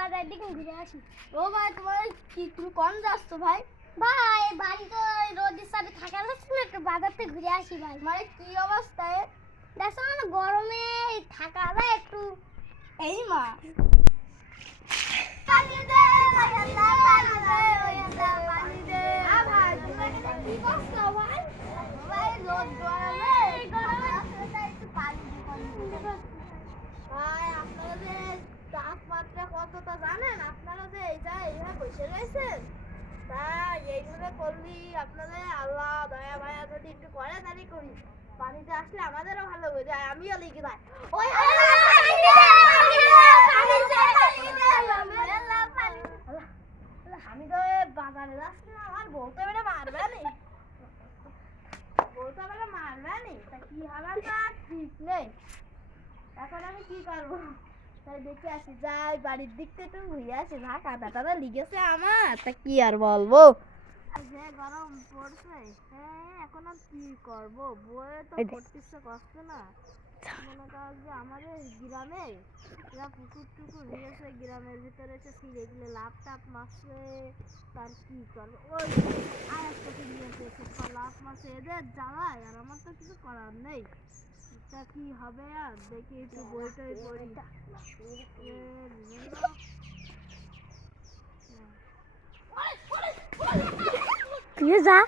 বাজার দিকে ঘুরে আসি। ও ভাই তোমার কি তুমি কোন যাচ্ছ ভাই? ভাই বাড়ি তো রোদের সাথে থাকা যাচ্ছে না, একটু বাজার থেকে ঘুরে আসি ভাই। মানে কি অবস্থায়? দেখো না গরমে থাকা যায় একটু। এই মা পানি দে পানি দে পানি দে। ভাই তুমি এখানে কি করছো ভাই? ভাই রোদ গরমে একটু পানি দিই। ভাই আপনারা যে তাপমাত্রা কতটা জানেন? আপনারা যে এইভাবে বসে রয়েছেন, তাই এইভাবে করলি আপনাদের আল্লাহ দয়া মায়া যদি একটু করে তাহলে করি। পানিতে আসলে আমাদেরও ভালো হয়ে যায়, আমিও লিখে যাই। ওই আমি তো বাজারে যাচ্ছি না, আমার বউ তো এবারে মারবে নি, বউ তো এবারে মারবে নি, তা কি হবে তার ঠিক নেই। এখন আমি কি করবো? তাই দেখে আসি, যাই বাড়ির দিক থেকে একটু ঘুরে আসি। না কাদাটা তো লিগেছে আমার, তা কি আর বলবো। যে গরম পড়ছে, হ্যাঁ এখন আর কি করবো, বয়ে তো পড়তে ইচ্ছে করছে না। মনে কর যে আমাদের গ্রামে এরা পুকুর টুকুর হয়েছে, গ্রামের ভিতরে এসে ছিঁড়ে দিলে লাভ টাপ মারছে, তার কি করবো। ওই আয়াতটাকে নিয়ে এসেছে লাভ মারছে, এদের জ্বালায়, আর আমার তো কিছু করার নেই। তা কি হবে আর, দেখি একটু বই টই পড়ি। তুই যা